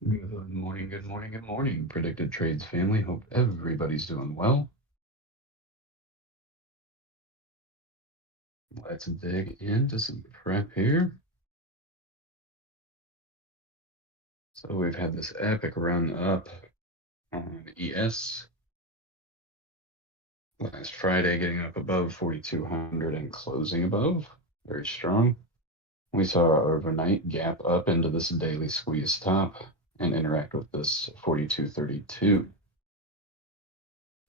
Good morning, good morning, good morning, Predicted Trades family. Hope everybody's doing well. Let's dig into some prep here. So we've had this epic run up on ES last Friday, getting up above 4,200 and closing above. Very strong. We saw our overnight gap up into this daily squeeze top and interact with this 42.32.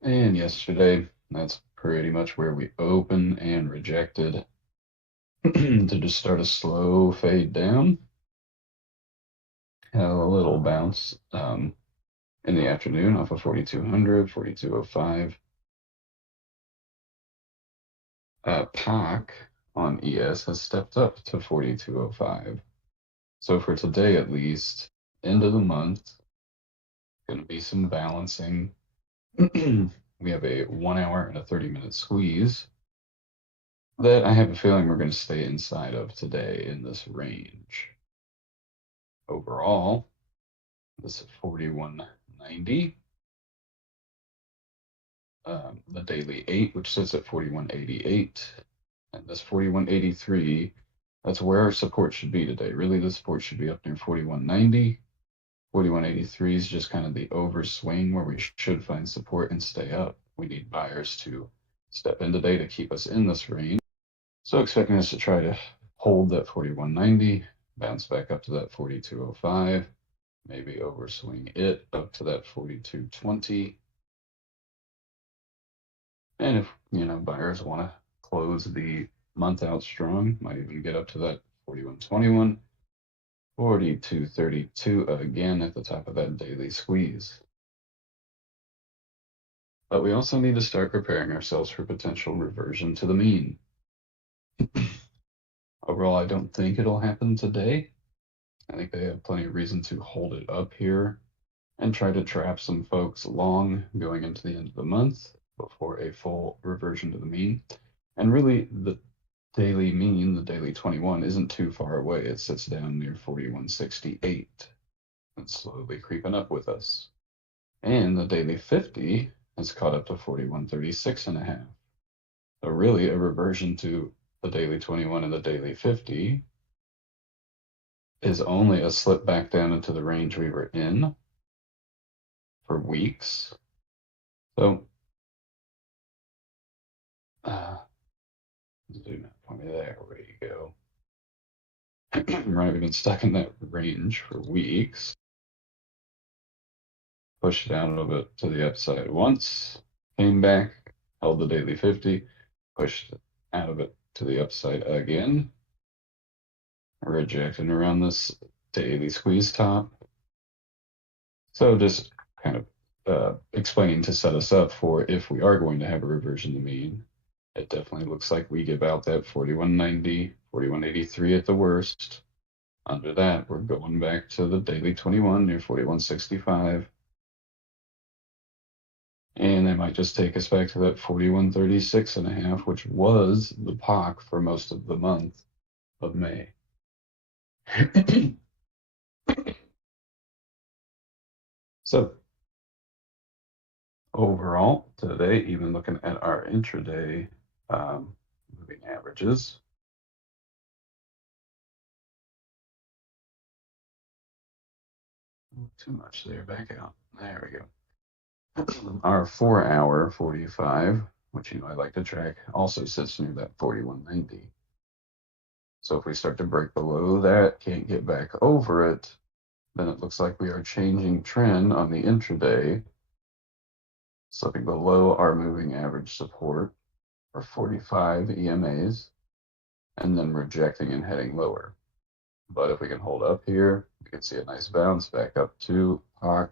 And yesterday, that's pretty much where we opened and rejected to just start a slow fade down. Had a little bounce in the afternoon off of 4,200, 4,205. POC on ES has stepped up to 4,205. So for today, at least, end of the month, going to be some balancing. We have a 1 hour and a 30-minute squeeze that I have a feeling we're going to stay inside of today in this range. Overall, this is 4190. The daily 8, which sits at 4188, and this 4183, that's where our support should be today. Really, the support should be up near 4190. 4183 is just kind of the overswing where we should find support and stay up. We need buyers to step in today to keep us in this range. So expecting us to try to hold that 4190, bounce back up to that 4205, maybe overswing it up to that 4220. And if, buyers want to close the month out strong, might even get up to that 4121, 4232 again at the top of that daily squeeze. But we also need to start preparing ourselves for potential reversion to the mean. Overall, I don't think it'll happen today. I think they have plenty of reason to hold it up here and try to trap some folks long going into the end of the month before a full reversion to the mean. And really, the daily mean, the daily 21, isn't too far away. It sits down near 4168. It's slowly creeping up with us. And the daily 50 has caught up to 4136.5. So really a reversion to the daily 21 and the daily 50 is only a slip back down into the range we were in for weeks. So zoom out for me there. Where you go? Right, we've been stuck in that range for weeks. Pushed down a little bit to the upside once, came back, held the daily 50, pushed out of it to the upside again, rejecting around this daily squeeze top. So just kind of explaining to set us up for if we are going to have a reversion to mean. It definitely looks like we give out that 4190, 4183 at the worst. Under that, we're going back to the daily 21 near 4165. And they might just take us back to that 4136.5, which was the POC for most of the month of May. So overall, today, even looking at our intraday moving averages, too much there, back out. There we go. Our 4-hour 45, which I like to track, also sits near that 4190. So if we start to break below that, can't get back over it, then it looks like we are changing trend on the intraday, slipping below our moving average support for 45 EMAs, and then rejecting and heading lower. But if we can hold up here, we can see a nice bounce back up to POC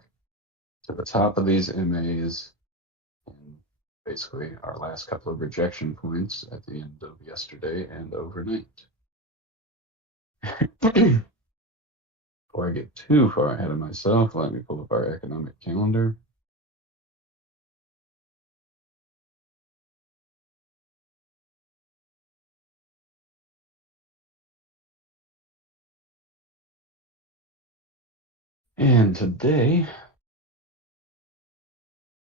to the top of these MAs, and basically our last couple of rejection points at the end of yesterday and overnight. Before I get too far ahead of myself, let me pull up our economic calendar. And today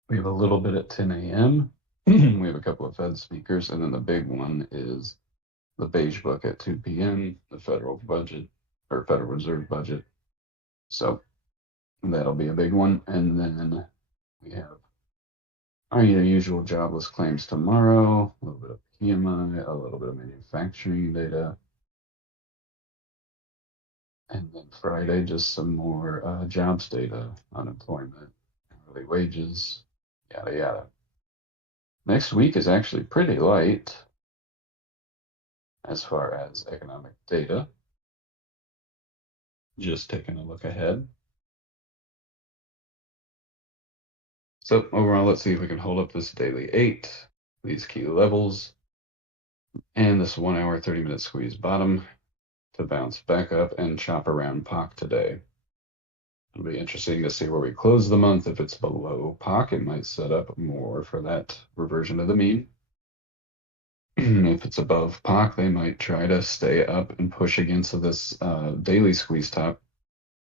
we have a little bit at 10 a.m. We have a couple of Fed speakers, and then the big one is the beige book at 2 p.m., the federal budget or Federal Reserve budget. So that'll be a big one. And then we have our usual jobless claims tomorrow, a little bit of PMI, a little bit of manufacturing data. And then Friday, just some more jobs data, unemployment, hourly wages, yada, yada. Next week is actually pretty light as far as economic data. Just taking a look ahead. So overall, let's see if we can hold up this daily 8, these key levels, and this 1 hour, 30-minute squeeze bottom to bounce back up and chop around POC today. It'll be interesting to see where we close the month. If it's below POC, it might set up more for that reversion to the mean. If it's above POC, they might try to stay up and push against this daily squeeze top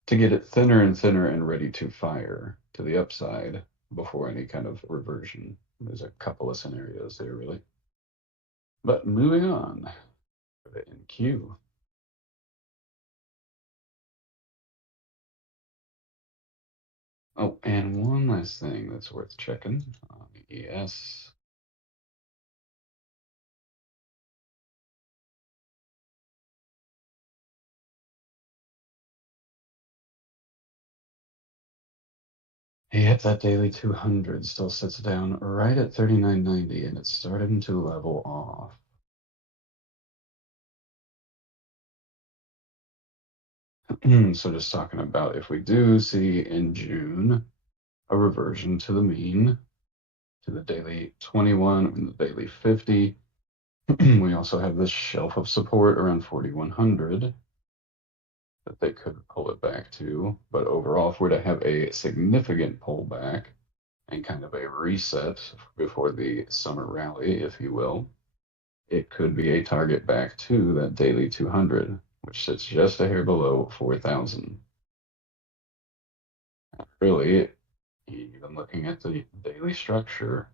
to get it thinner and thinner and ready to fire to the upside before any kind of reversion. There's a couple of scenarios there, really. But moving on to the NQ. Oh, and one last thing that's worth checking on the ES. Yep, that daily 200 still sits down right at 39.90, and it's starting to level off. So just talking about if we do see in June a reversion to the mean, to the daily 21 and the daily 50, we also have this shelf of support around 4,100 that they could pull it back to. But overall, if we're to have a significant pullback and kind of a reset before the summer rally, if you will, it could be a target back to that daily 200, which sits just a hair below 4,000. Really, even looking at the daily structure,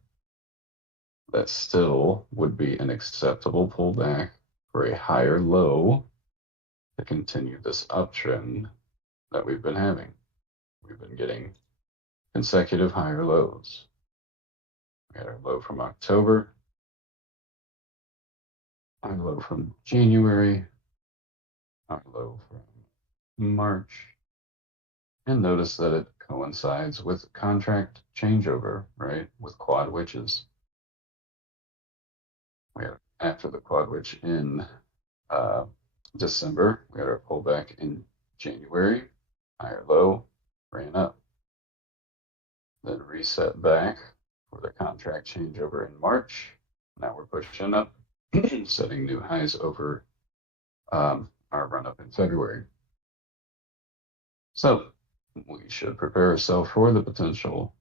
that still would be an acceptable pullback for a higher low to continue this uptrend that we've been having. We've been getting consecutive higher lows. We had our low from October, our low from January, our low from March, and notice that it coincides with contract changeover, right? With quad witches. We had after the quad witch in December, we had our pullback in January, higher low, ran up, then reset back for the contract changeover in March. Now we're pushing up, setting new highs over our run up in February. So we should prepare ourselves for the potential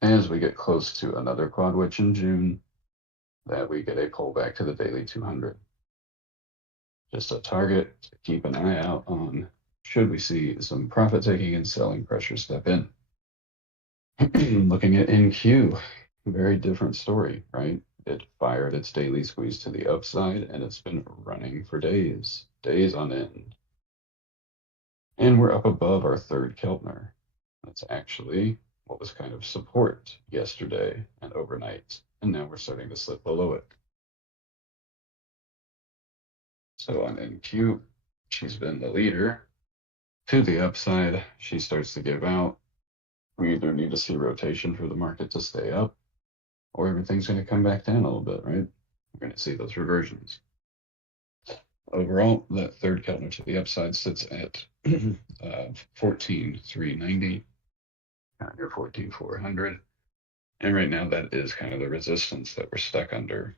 as we get close to another quad witch in June that we get a pullback to the daily 200. Just a target to keep an eye out on should we see some profit taking and selling pressure step in. Looking at NQ, very different story, right? It fired its daily squeeze to the upside and it's been running for days on end. And we're up above our third Keltner. That's actually what was kind of support yesterday and overnight. And now we're starting to slip below it. So on NQ, she's been the leader to the upside. She starts to give out. We either need to see rotation for the market to stay up, or everything's going to come back down a little bit, right? We're going to see those reversions. Overall, that third Keltner to the upside sits at 14,390, near 14,400. And right now, that is kind of the resistance that we're stuck under.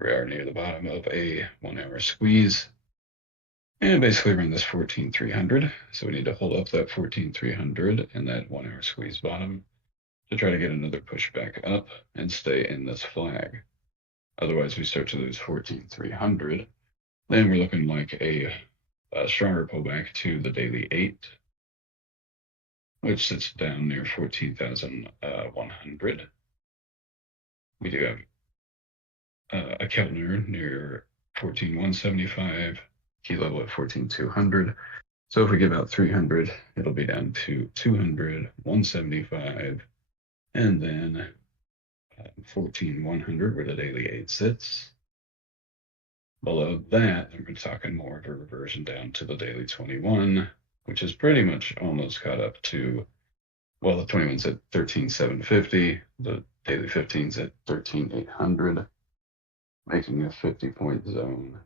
We are near the bottom of a 1 hour squeeze. And basically run this 14,300. So we need to hold up that 14,300 and that 1 hour squeeze bottom to try to get another push back up and stay in this flag. Otherwise, we start to lose 14,300. Then we're looking like a stronger pullback to the daily 8 which sits down near 14,100. We do have a Keltner near 14,175, key level at 14,200. So if we give out 300, it'll be down to 200, 175, and then 14,100 where the daily 8 sits. Below that, then we're talking more of a reversion down to the daily 21, which is pretty much almost caught up to, well, the 21's at 13,750, the daily 15's at 13,800, making a 50-point zone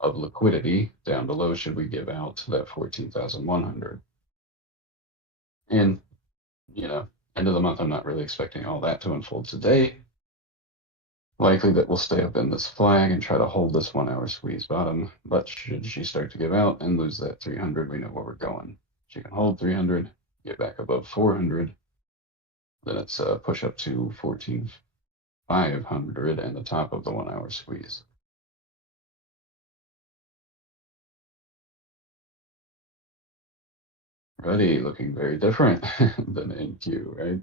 of liquidity down below should we give out that 14,100. And, you know, end of the month, I'm not really expecting all that to unfold today. Likely that we'll stay up in this flag and try to hold this 1 hour squeeze bottom. But should she start to give out and lose that 300, we know where we're going. She can hold 300, get back above 400. Then it's a push up to 14,500 and the top of the 1 hour squeeze. Ready, looking very different than NQ, right?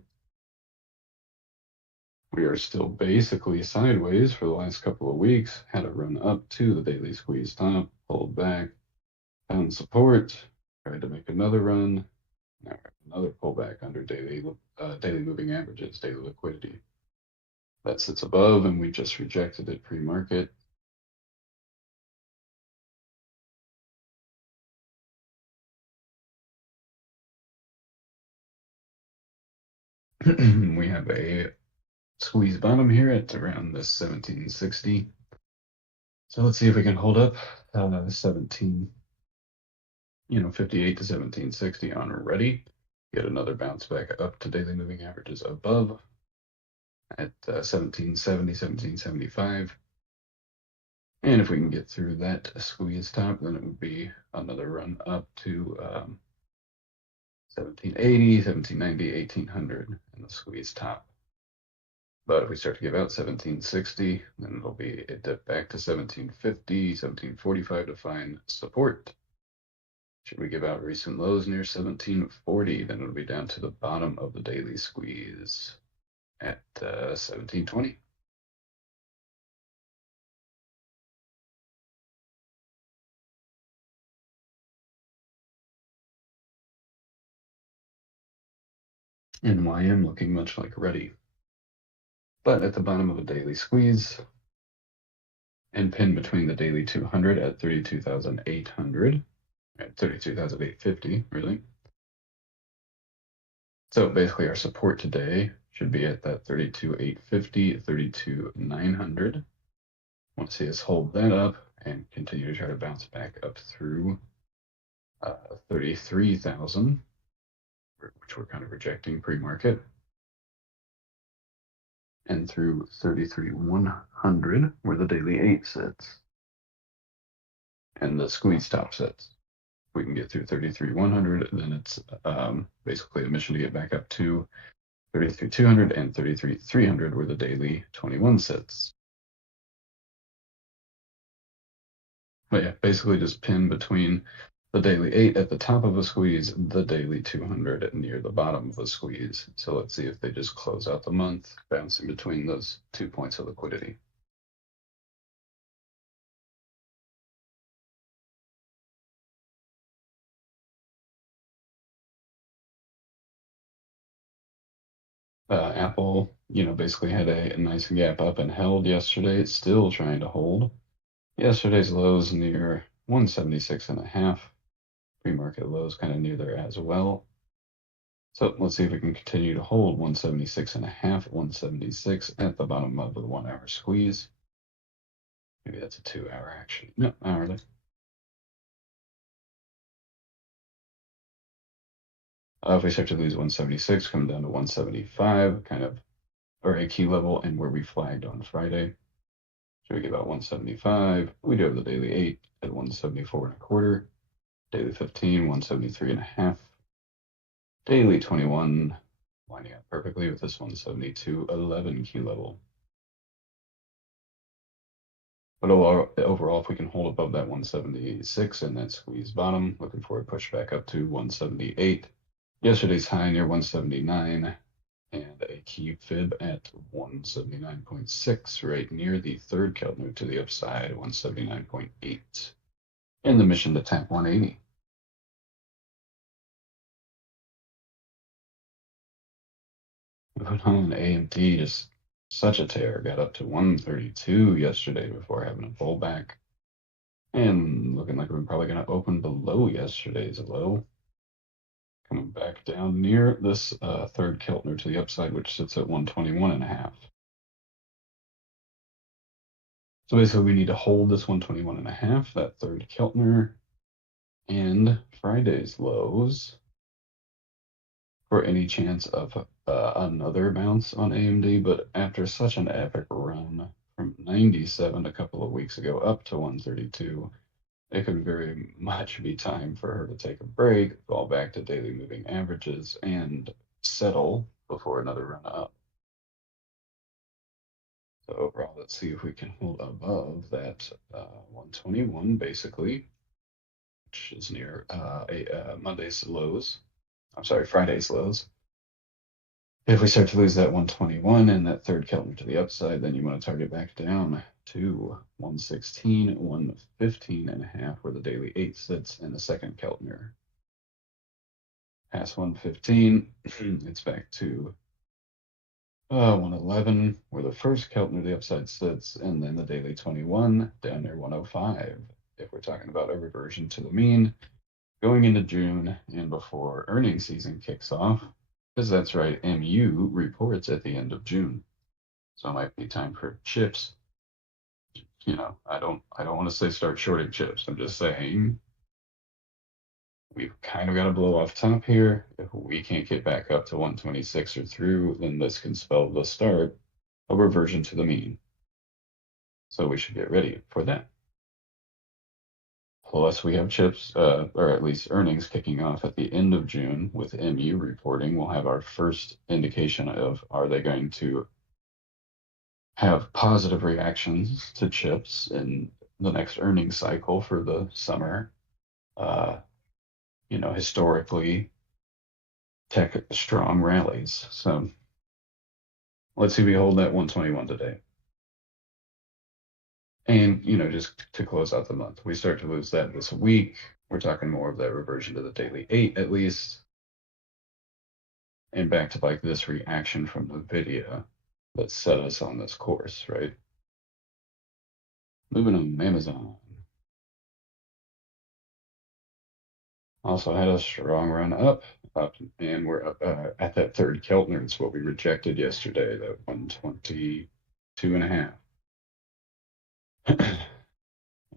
We are still basically sideways for the last couple of weeks. Had a run up to the daily squeeze top, pulled back, found support, tried to make another run. Now another pullback under daily moving averages, daily liquidity. That sits above, and we just rejected it pre-market. We have a squeeze bottom here at around the 1760. So let's see if we can hold up 58 to 1760 on ready. Get another bounce back up to daily moving averages above at 1770, 1775. And if we can get through that squeeze top, then it would be another run up to 1780, 1790, 1800 in the squeeze top. But if we start to give out 1760, then it'll be a dip back to 1750, 1745 to find support. Should we give out recent lows near 1740, then it'll be down to the bottom of the daily squeeze at 1720. NYM looking much like ready, but at the bottom of a daily squeeze and pinned between the daily 200 at 32,800 at 32,850 really. So basically our support today should be at that 32,850, 32,900. Want to see us hold that up and continue to try to bounce back up through 33,000, which we're kind of rejecting pre-market, and through 33,100 where the daily 8 sits and the squeeze top sits. If we can get through 33,100, then it's basically a mission to get back up to 33,200 and 33,300 where the daily 21 sits. But yeah, basically just pin between the daily 8 at the top of a squeeze, the daily 200 near the bottom of a squeeze. So let's see if they just close out the month, bouncing between those 2 points of liquidity. Apple, basically had a nice gap up and held yesterday. It's still trying to hold. Yesterday's lows near 176.5. Pre-market lows kind of near there as well. So let's see if we can continue to hold 176.5, 176 at the bottom of the 1 hour squeeze. Maybe that's a 2 hour actually. No, hourly. If we start to lose 176, come down to 175, kind of, or a key level and where we flagged on Friday. Should we give out 175? We do have the daily 8 at 174.25. Daily 15, 173.5. Daily 21, lining up perfectly with this 172.11 key level. But overall, if we can hold above that 176 and that squeeze bottom, looking for a push back up to 178, Yesterday's high near 179 and a key fib at 179.6, right near the third Keltner to the upside, 179.8. And the mission to tap 180. Put on AMD, just such a tear. Got up to 132 yesterday before having a pullback. And looking like we're probably going to open below yesterday's low. Coming back down near this third Keltner to the upside, which sits at 121.5. So basically we need to hold this 121.5, that third Keltner, and Friday's lows for any chance of another bounce on AMD. But after such an epic run from 97 a couple of weeks ago up to 132, it could very much be time for her to take a break, fall back to daily moving averages, and settle before another run up. So overall, let's see if we can hold above that 121, basically, which is near Monday's lows. I'm sorry, Friday's lows. If we start to lose that 121 and that third Keltner to the upside, then you want to target back down to 116, 115.5, where the daily 8 sits, and the second Keltner. Past 115, it's back to 111, where the first Keltner to the upside sits, and then the daily 21 down near 105. If we're talking about a reversion to the mean going into June and before earnings season kicks off, because that's right, MU reports at the end of June. So it might be time for chips. You know, I don't want to say start shorting chips. I'm just saying we've kind of got to blow off top here. If we can't get back up to 126 or through, then this can spell the start of reversion to the mean. So we should get ready for that. Plus, we have chips, or at least earnings kicking off at the end of June with MU reporting. We'll have our first indication of are they going to have positive reactions to chips in the next earnings cycle for the summer. You know, historically, tech strong rallies. So let's see, we hold that 121 today. And, you know, just to close out the month, we start to lose that this week. We're talking more of that reversion to the daily 8 at least. And back to like this reaction from the video that set us on this course, right? Moving on, Amazon. Also had a strong run up, and we're up at that third Keltner. It's what we rejected yesterday, that 122.5. And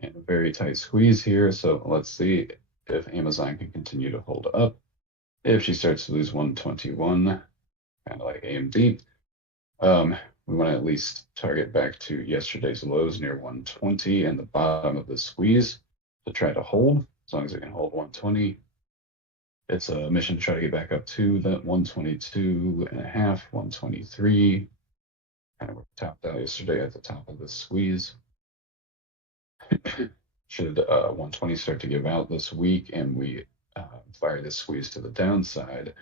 a very tight squeeze here. So let's see if Amazon can continue to hold up. If she starts to lose 121, kind of like AMD, we want to at least target back to yesterday's lows near 120 and the bottom of the squeeze to try to hold. As long as it can hold 120, it's a mission to try to get back up to that 122.5, 123. Kind of topped out yesterday at the top of the squeeze. Should 120 start to give out this week and we fire this squeeze to the downside,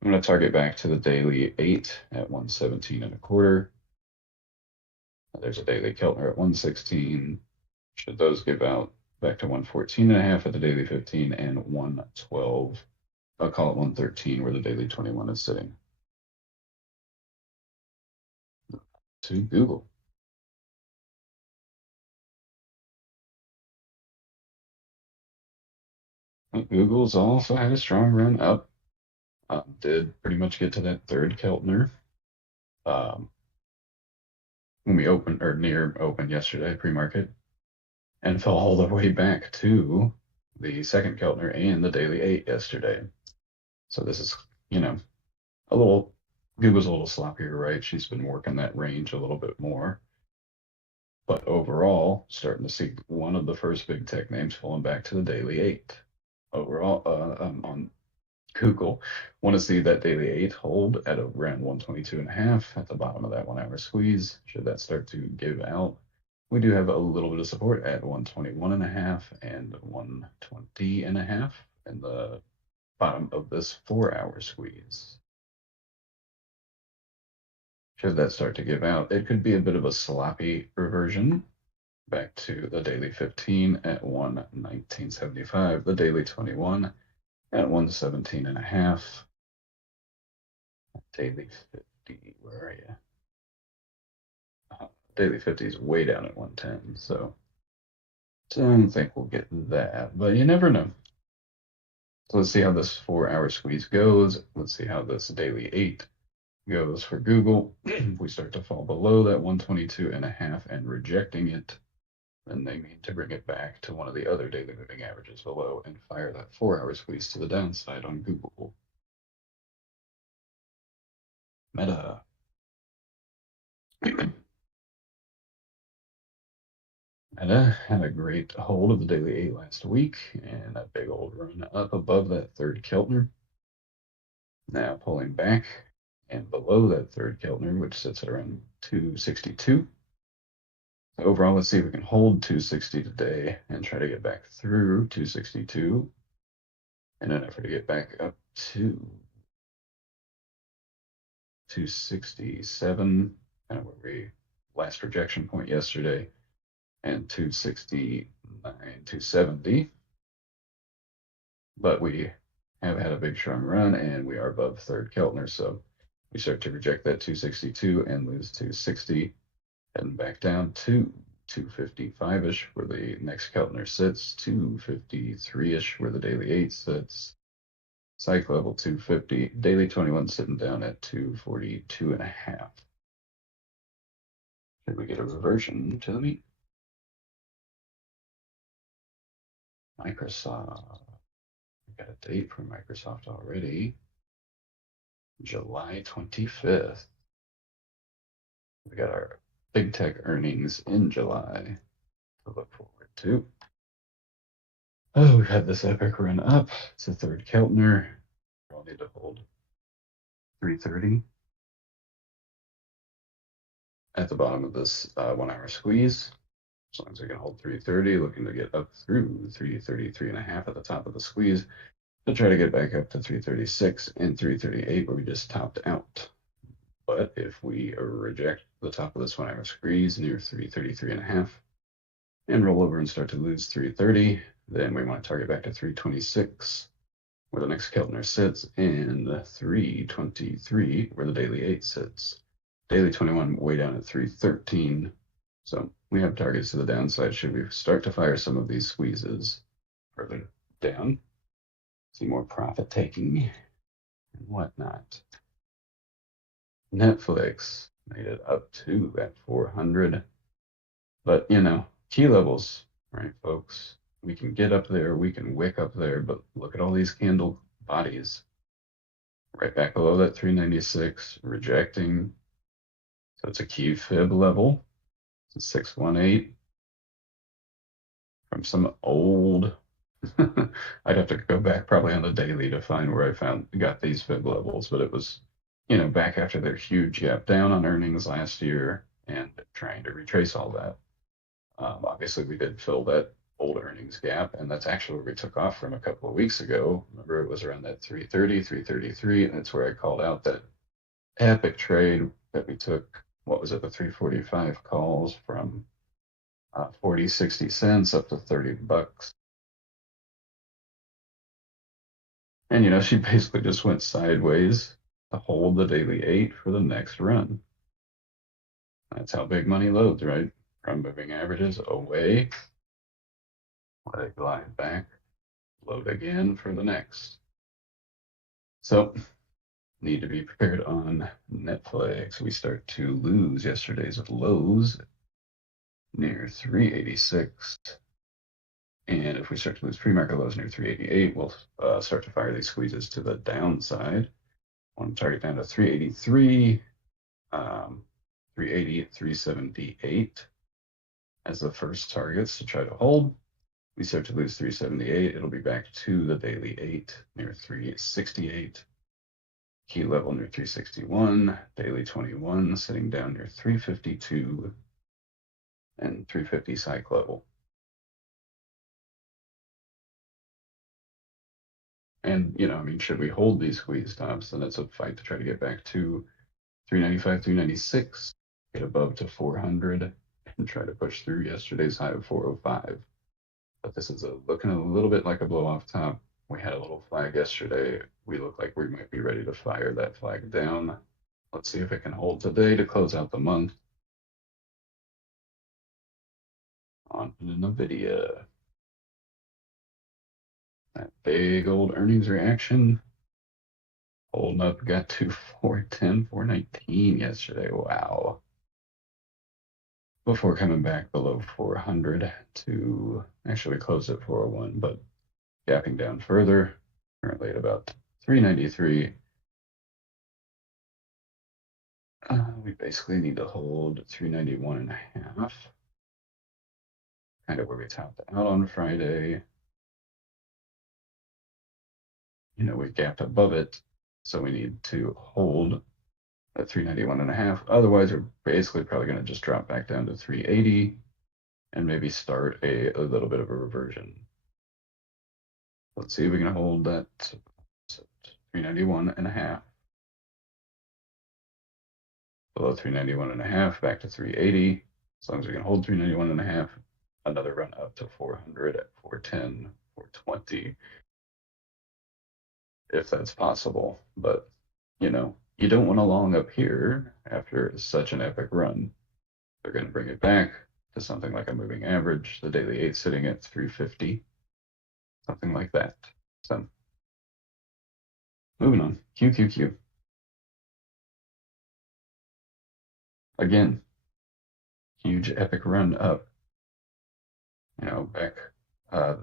I'm going to target back to the daily 8 at 117.25. There's a daily Keltner at 116. Should those give out back to 114.5 at the daily 15 and 112, I'll call it 113 where the daily 21 is sitting. To Google. Google's also had a strong run up. Did pretty much get to that third Keltner. When we opened or near open yesterday, pre-market, and fell all the way back to the second Keltner and the daily 8 yesterday. So this is, you know, a little, Google's a little sloppier, right? She's been working that range a little bit more. But overall, starting to see one of the first big tech names falling back to the daily 8. Overall, on Google, want to see that daily 8 hold at around 122.5 at the bottom of that 1 hour squeeze. Should that start to give out, we do have a little bit of support at 121.5 and 120.5 in the bottom of this 4-hour squeeze. Should that start to give out, it could be a bit of a sloppy reversion back to the daily 15 at 119.75, the daily 21 at 117.5, daily 50, where are you? Daily 50 is way down at 110, so don't think we'll get that, but you never know. So let's see how this 4-hour squeeze goes. Let's see how this daily 8 goes for Google. If we start to fall below that 122.5 and rejecting it, then they mean to bring it back to one of the other daily moving averages below and fire that 4-hour squeeze to the downside on Google. Meta. Meta had a great hold of the daily 8 last week and a big old run up above that third Keltner. Now pulling back and below that third Keltner, which sits at around 262. So overall, let's see if we can hold 260 today and try to get back through 262 in an effort to get back up to 267, kind of where we last rejection point yesterday, and 269, 270. But we have had a big strong run and we are above third Keltner. So we start to reject that 262 and lose 260, heading back down to 255-ish where the next Keltner sits, 253-ish where the daily 8 sits, psych level 250, daily 21 sitting down at 242.5. Should we get a reversion to the mean? Microsoft. We got a date for Microsoft already. July 25th. We got our big tech earnings in July to look forward to. Oh, we've had this epic run up. It's a third Keltner. We'll need to hold 330 at the bottom of this 1-hour squeeze. As long as we can hold 330, looking to get up through 333.5 at the top of the squeeze to try to get back up to 336 and 338 where we just topped out. But if we reject the top of this 1-hour squeeze near 333.5 and roll over and start to lose 330, then we want to target back to 326 where the next Keltner sits and 323 where the daily 8 sits. Daily 21 way down at 313. So we have targets to the downside should we start to fire some of these squeezes further down. See more profit taking and whatnot. Netflix made it up to that 400. But, key levels, right, folks? We can get up there, we can wick up there, but look at all these candle bodies. Right back below that 396, rejecting. So it's a key fib level. It's a 618 from some old. I'd have to go back probably on the daily to find where I got these fib levels, but it was, back after their huge gap down on earnings last year and trying to retrace all that. Obviously, we did fill that old earnings gap, and that's actually where we took off from a couple of weeks ago. Remember, it was around that 330, 333, and that's where I called out that epic trade that we took. What was it, the 345 calls from 40, 60 cents up to 30 bucks. And, she basically just went sideways to hold the daily 8 for the next run. That's how big money loads, right? From moving averages away, let it glide back, load again for the next. So, need to be prepared on Netflix. We start to lose yesterday's lows near 386. And if we start to lose pre-market lows near 388, we'll start to fire these squeezes to the downside. Want to target down to 383, 380, 378 as the first targets to try to hold. We start to lose 378, it'll be back to the daily 8 near 368. Key level near 361, daily 21 sitting down near 352, and 350 psych level. And, you know, I mean, should we hold these squeeze tops, then it's a fight to try to get back to 395, 396, get above to 400, and try to push through yesterday's high of 405. But this is looking a little bit like a blow off top. We had a little flag yesterday. We look like we might be ready to fire that flag down. Let's see if it can hold today to close out the month. On to NVIDIA. That big old earnings reaction. Holding up, got to 410, 419 yesterday. Wow. Before coming back below 400 to actually close at 401, but gapping down further. Currently at about 393. We basically need to hold 391 and a half. Kind of where we topped out on Friday. You know, we gapped above it, so we need to hold at 391 and a half. Otherwise, we're basically probably going to just drop back down to 380 and maybe start a little bit of a reversion. Let's see if we can hold that 391 and a half. Below 391 and a half, back to 380. As long as we can hold 391 and a half, another run up to 400 at 410, 420, if that's possible. But, you know, you don't want to long up here after such an epic run. They're going to bring it back to something like a moving average. The daily 8 sitting at 350, something like that. So, moving on. QQQ. Again, huge epic run up. You know, back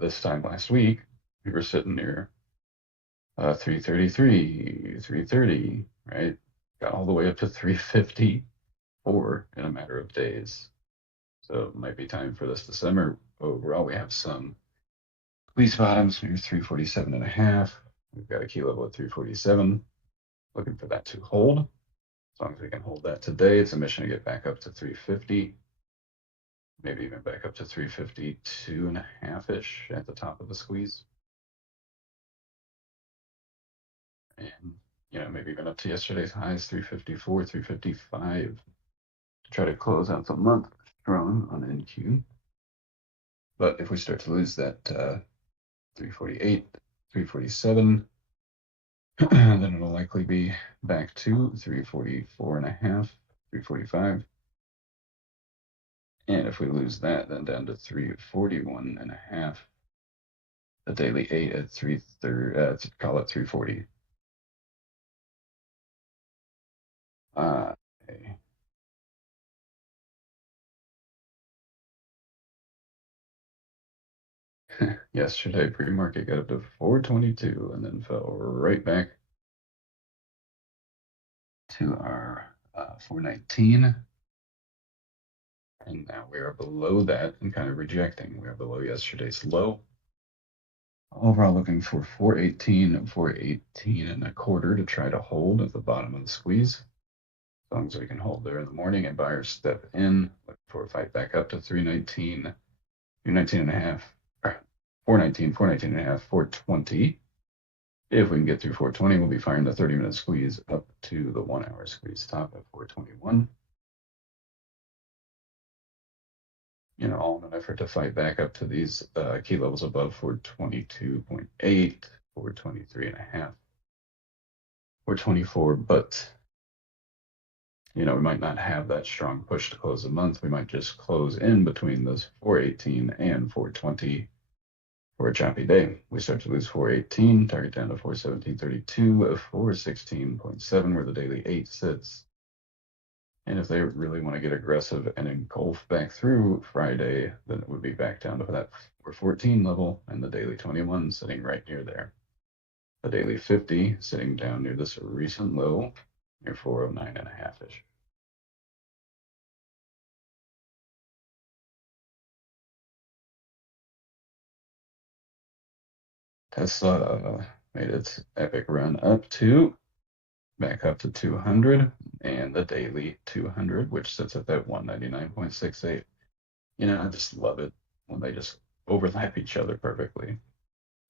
this time last week, we were sitting near 333, 330, right? Got all the way up to 354 in a matter of days. So it might be time for this to simmer. Overall, we have some squeeze bottoms near 347 and a half. We've got a key level at 347. Looking for that to hold. As long as we can hold that today, it's a mission to get back up to 350. Maybe even back up to 352 and a half-ish at the top of the squeeze. And, you know, maybe even up to yesterday's highs, 354, 355, to try to close out the month strong on NQ. But if we start to lose that 348, 347, then it'll likely be back to 344 and a half, 345. And if we lose that, then down to 341 and a half. The daily 8 at 330, call it 340. Okay. Yesterday, pre-market got up to 422 and then fell right back to our 419. And now we are below that and kind of rejecting. We are below yesterday's low. Overall, looking for 418 and 418 and a quarter to try to hold at the bottom of the squeeze. As long as we can hold there in the morning and buyers step in, look for a fight back up to 319, 319 and a half, 419, 419 and a half, 420. If we can get through 420, we'll be firing the 30-minute squeeze up to the 1 hour squeeze top at 421. You know, all in an effort to fight back up to these key levels above 422.8, 423 and a half, 424. But, you know, we might not have that strong push to close the month. We might just close in between those 418 and 420 for a choppy day. We start to lose 418, target down to 417.32, 416.7, where the daily 8 sits. And if they really want to get aggressive and engulf back through Friday, then it would be back down to that 414 level and the daily 21 sitting right near there. The daily 50 sitting down near this recent low near 409 and a half-ish. Tesla made its epic run up to back up to 200 and the daily 200, which sits at that 199.68. You know, I just love it when they just overlap each other perfectly.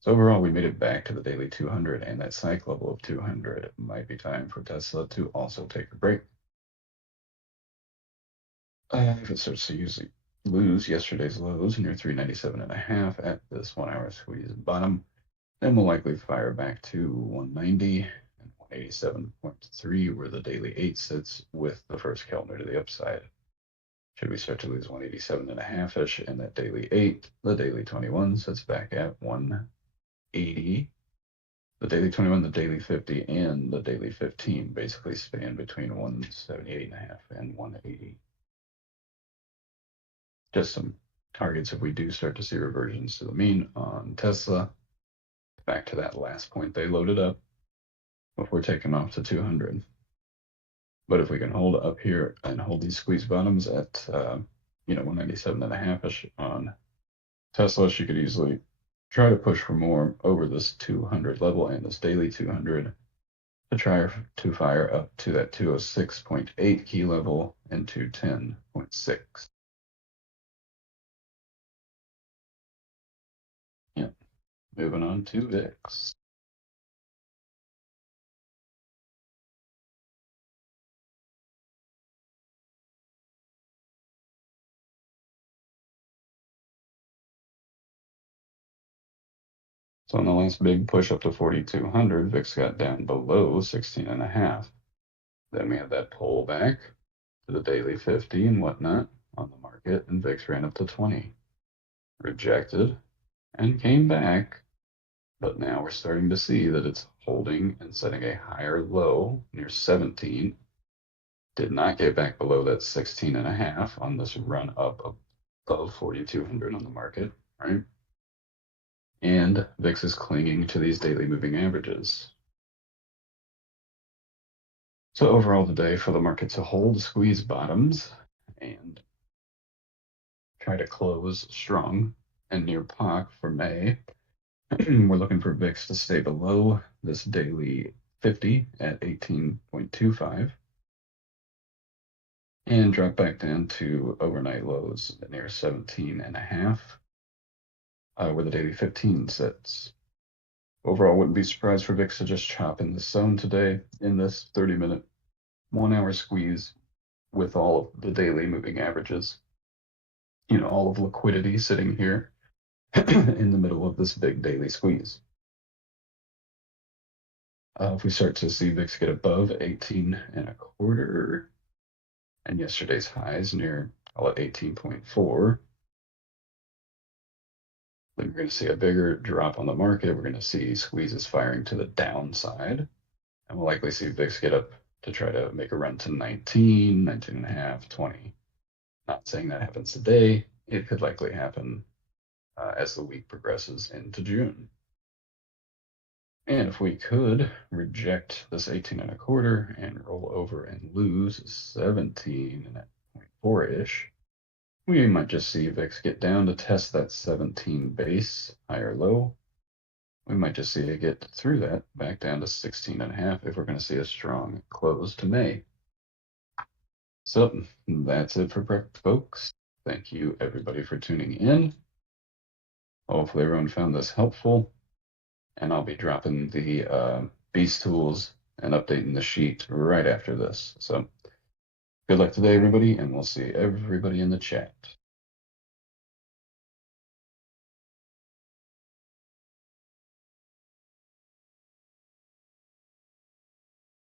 So overall, we made it back to the daily 200 and that psych level of 200. It might be time for Tesla to also take a break. If it starts to lose yesterday's lows near 397.5 at this 1 hour squeeze bottom, then we'll likely fire back to 190 and 187.3 where the daily 8 sits with the first calendar to the upside. Should we start to lose 187.5-ish and that daily 8, the daily 21 sits back at 180. The daily 21, the daily 50, and the daily 15 basically span between 178.5 and 180. Just some targets if we do start to see reversions to the mean on Tesla. Back to that last point they loaded up before taking off to 200. But if we can hold up here and hold these squeeze bottoms at 197.5-ish on Tesla, she could easily try to push for more over this 200 level and this daily 200 to try to fire up to that 206.8 key level and 210.6. Yeah, moving on to VIX. So on the last big push up to 4,200, VIX got down below 16.5. Then we had that pullback to the daily 50 and whatnot on the market, and VIX ran up to 20. Rejected and came back, but now we're starting to see that it's holding and setting a higher low near 17. Did not get back below that 16.5 on this run up above 4,200 on the market, right? And VIX is clinging to these daily moving averages. So overall today, for the market to hold squeeze bottoms and try to close strong and near POC for May, we're looking for VIX to stay below this daily 50 at 18.25 and drop back down to overnight lows near 17.5, where the daily 15 sits. Overall, wouldn't be surprised for VIX to just chop in the zone today in this 30-minute, 1 hour squeeze with all of the daily moving averages. All of liquidity sitting here in the middle of this big daily squeeze. If we start to see VIX get above 18.25 and yesterday's highs near, call it 18.4, then we're going to see a bigger drop on the market. We're going to see squeezes firing to the downside, and we'll likely see VIX get up to try to make a run to 19, 19.5, 20. Not saying that happens today. It could likely happen as the week progresses into June. And if we could reject this 18.25 and roll over and lose 17.4-ish, we might just see VIX get down to test that 17 base, higher low. We might just see it get through that back down to 16.5 if we're going to see a strong close to May. So that's it for prep, folks. Thank you, everybody, for tuning in. Hopefully everyone found this helpful. And I'll be dropping the Beast tools and updating the sheet right after this. So good luck today, everybody, and we'll see everybody in the chat.